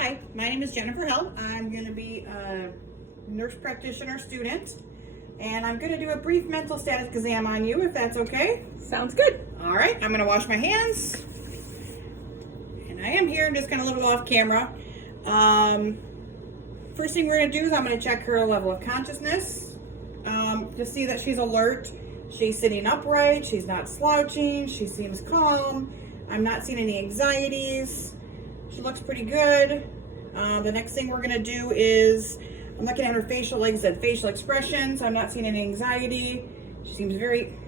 Hi, my name is Jennifer Hill. I'm going to be a nurse practitioner student, and I'm going to do a brief mental status exam on you, if that's okay. Sounds good. All right, I'm going to wash my hands, and I am here. I'm just going to a little off camera. First thing we're going to do is I'm going to check her level of consciousness to see that she's alert. She's sitting upright. She's not slouching. She seems calm. I'm not seeing any anxieties. She looks pretty good. The next thing we're going to do is I'm looking at her facial, like I said, facial expressions. I'm not seeing any anxiety. She seems very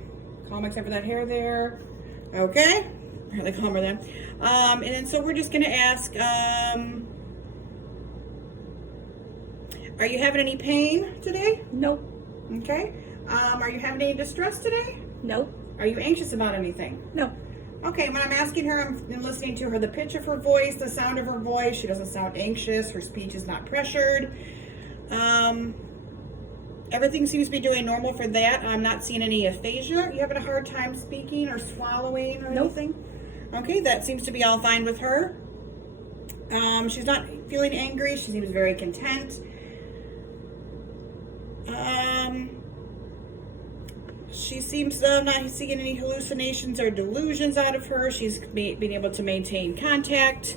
calm except for that hair there. Okay. Really calmer then. And then so we're just going to ask, are you having any pain today? Nope. Okay. Are you having any distress today? Nope. Are you anxious about anything? No. Okay, when I'm asking her, I'm listening to her, the pitch of her voice, the sound of her voice. She doesn't sound anxious. Her speech is not pressured. Everything seems to be doing normal for that. I'm not seeing any aphasia. You having a hard time speaking or swallowing or anything? Okay, that seems to be all fine with her. She's not feeling angry. She seems very content. She seems not seeing any hallucinations or delusions out of her. She's being able to maintain contact.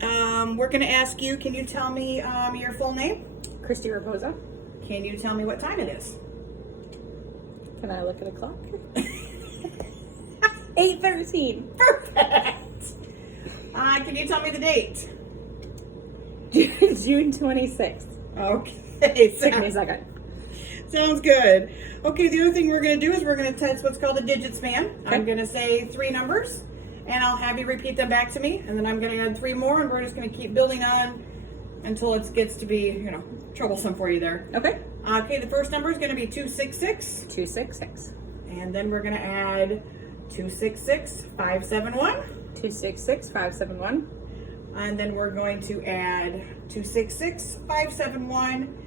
We're going to ask you, can you tell me your full name? Christy Raposa. Can you tell me what time it is? Can I look at a clock? 8:13. Perfect. Can you tell me the date? June 26th. Okay. Took me a second. Sounds good. Okay, the other thing we're going to do is we're going to test what's called a digit span. Okay. I'm going to say 3 numbers, and I'll have you repeat them back to me, and then I'm going to add 3 more, and we're just going to keep building on until it gets to be, troublesome for you there. Okay. Okay, the first number is going to be 266. 266. And then we're going to add 266, 571. 266, 571. And then we're going to add 266, 571,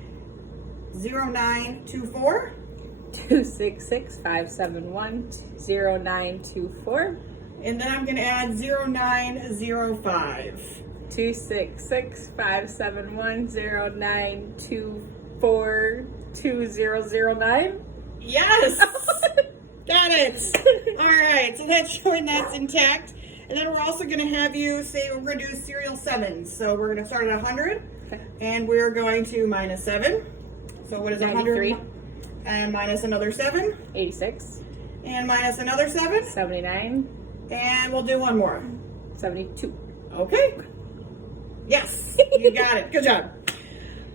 0924. 266, 571, 0924. And then I'm going to add 0905. 266, 571, 0924, 2009. Yes! Got it! All right, so that's showing that's intact. And then we're also going to have you say we're going to do serial 7s. So we're going to start at 100. Okay. And we're going to minus 7. So what is 93. 100? And minus another 7. 86. And minus another 7. 79. And we'll do one more. 72. Okay. Yes, you got it. Good job.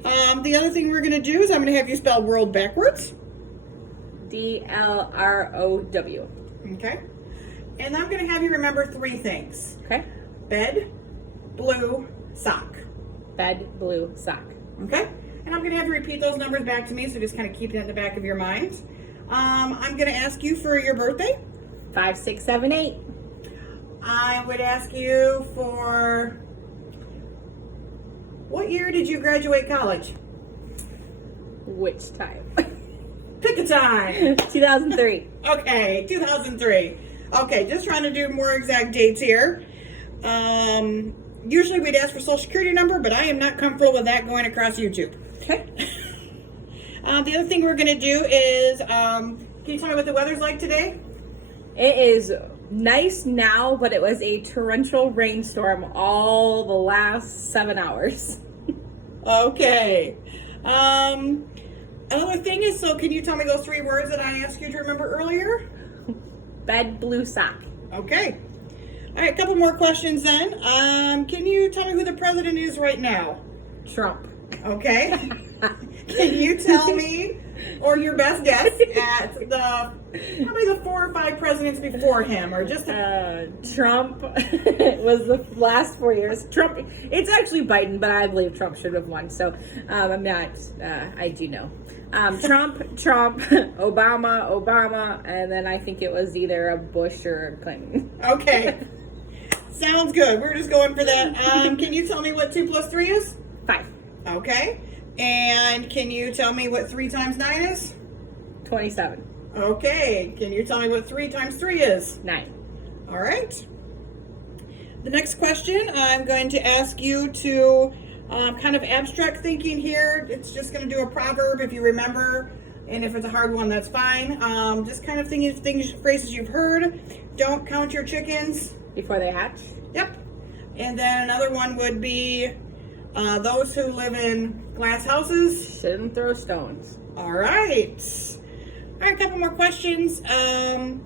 The other thing we're going to do is I'm going to have you spell world backwards. DLROW. Okay. And I'm going to have you remember 3 things. Okay. Bed, blue, sock. Bed, blue, sock. Okay? And I'm going to have you repeat those numbers back to me, so just kind of keep it in the back of your mind. I'm going to ask you for your birthday. 5678. I would ask you for... What year did you graduate college? Which time? Pick a time. 2003. Okay, 2003. Okay, just trying to do more exact dates here. Usually we'd ask for social security number, but I am not comfortable with that going across YouTube. Okay. The other thing we're going to do is, can you tell me what the weather's like today? It is nice now, but it was a torrential rainstorm all the last 7 hours. Okay. Another thing is, so can you tell me those 3 words that I asked you to remember earlier? Bed, blue, sock. Okay. All right, a couple more questions then. Can you tell me who the president is right now? Trump. Okay. Can you tell me, or your best guess, at probably the 4 or 5 presidents before him, or just Trump was the last 4 years. Trump, it's actually Biden, but I believe Trump should have won. So I'm not, I do know. Trump, Obama, and then I think it was either a Bush or a Clinton. Okay. Sounds good. We're just going for that. Can you tell me what 2 plus 3 is? 5. Okay. And can you tell me what 3 times 9 is? 27. Okay. Can you tell me what 3 times 3 is? 9. All right. the next question, I'm going to ask you to kind of abstract thinking here. It's just going to do a proverb if you remember, and if it's a hard one, that's fine. Just kind of thinking things, phrases you've heard. Don't count your chickens Before they hatch? Yep. And then another one would be those who live in glass houses. Shouldn't throw stones. All right. All right, a couple more questions. How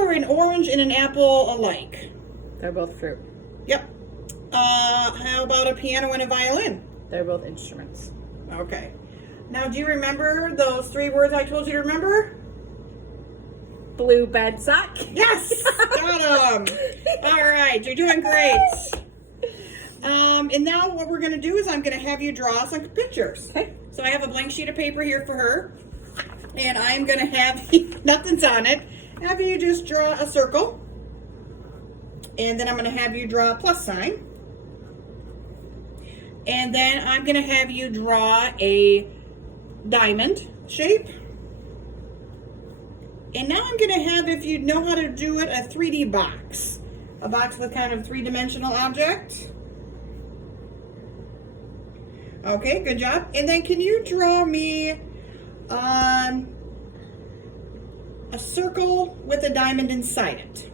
are an orange and an apple alike? They're both fruit. Yep. How about a piano and a violin? They're both instruments. Okay. Now, do you remember those 3 words I told you to remember? Blue bed sock. Yes! Got 'em! All right, you're doing great. And now what we're going to do is I'm going to have you draw some pictures. Okay. So I have a blank sheet of paper here for her. And I'm going to have, nothing's on it, have you just draw a circle. And then I'm going to have you draw a plus sign. And then I'm going to have you draw a diamond shape. And now I'm going to have, if you know how to do it, a 3D box. A box with kind of 3-dimensional object. Okay, good job. And then can you draw me a circle with a diamond inside it?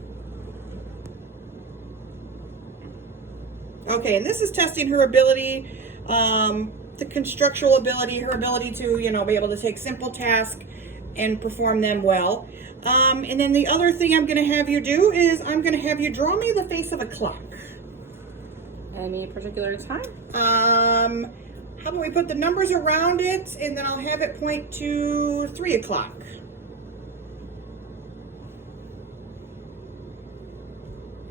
Okay, and this is testing her ability, the constructual ability, her ability to, be able to take simple tasks and perform them well. And then the other thing I'm going to have you do is I'm going to have you draw me the face of a clock. Any particular time? How about we put the numbers around it, and then I'll have it point to 3 o'clock.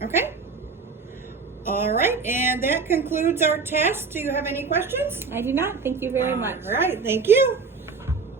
Okay? All right, and that concludes our test. Do you have any questions? I do not. Thank you very much. All right, thank you.